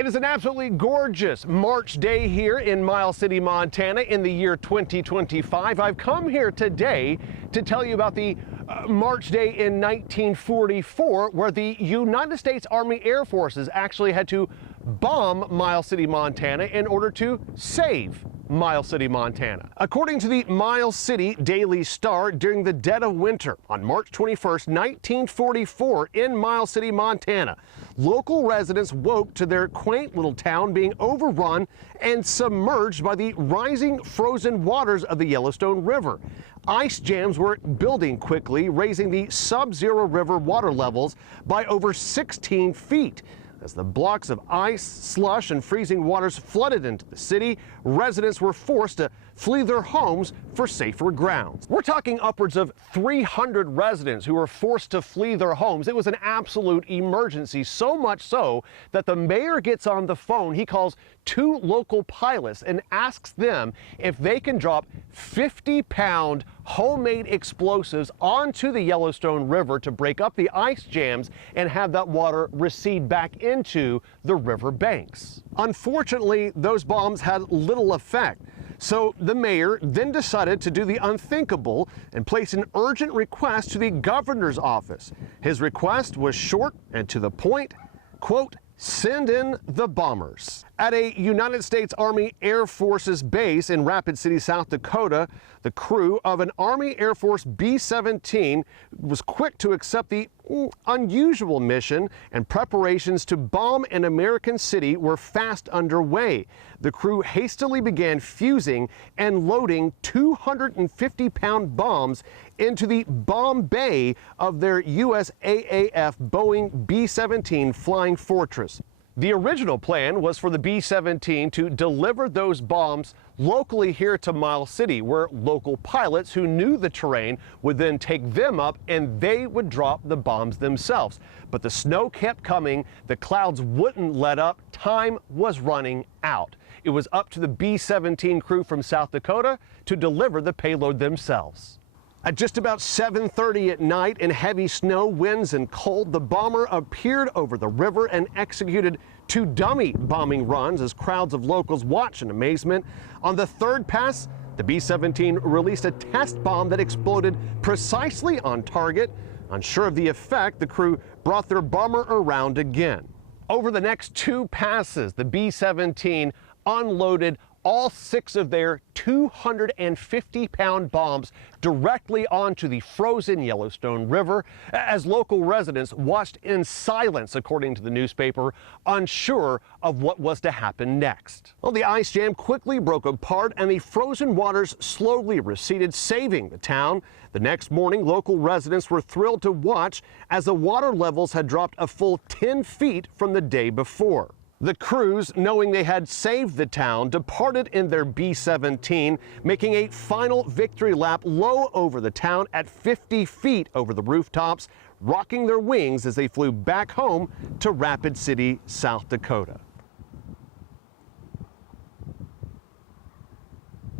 It is an absolutely gorgeous March day here in Miles City, Montana in the year 2025. I've come here today to tell you about the March day in 1944, where the United States Army Air Forces actually had to bomb Miles City, Montana in order to save Miles City, Montana. According to the Miles City Daily Star, during the dead of winter on March 21st, 1944 in Miles City, Montana, local residents woke to their quaint little town being overrun and submerged by the rising frozen waters of the Yellowstone River. Ice jams were building quickly, raising the sub-zero river water levels by over 16 feet. As the blocks of ice, slush, and freezing waters flooded into the city, residents were forced to flee their homes for safer grounds. We're talking upwards of 300 residents who were forced to flee their homes. It was an absolute emergency, so much so that the mayor gets on the phone. He calls two local pilots and asks them if they can drop 50-pound homemade explosives onto the Yellowstone River to break up the ice jams and have that water recede back into the river banks. Unfortunately, those bombs had little effect. So the mayor then decided to do the unthinkable and place an urgent request to the governor's office. His request was short and to the point, quote, "Send in the bombers." At a United States Army Air Forces base in Rapid City, South Dakota, the crew of an Army Air Force B-17 was quick to accept the unusual mission, and preparations to bomb an American city were fast underway. The crew hastily began fusing and loading 250-pound bombs into the bomb bay of their USAAF Boeing B-17 Flying Fortress. The original plan was for the B-17 to deliver those bombs locally here to Miles City, where local pilots who knew the terrain would then take them up and they would drop the bombs themselves. But the snow kept coming, the clouds wouldn't let up, time was running out. It was up to the B-17 crew from South Dakota to deliver the payload themselves. At just about 7:30 at night, in heavy snow, winds, and cold, the bomber appeared over the river and executed two dummy bombing runs as crowds of locals watched in amazement. On the third pass, the B-17 released a test bomb that exploded precisely on target. Unsure of the effect, the crew brought their bomber around again. Over the next two passes, the B-17 unloaded all six of their 250-pound bombs directly onto the frozen Yellowstone River as local residents watched in silence, according to the newspaper, unsure of what was to happen next. Well, the ice jam quickly broke apart and the frozen waters slowly receded, saving the town. The next morning, local residents were thrilled to watch as the water levels had dropped a full 10 feet from the day before. The crews, knowing they had saved the town, departed in their B-17, making a final victory lap low over the town at 50 feet over the rooftops, rocking their wings as they flew back home to Rapid City, South Dakota.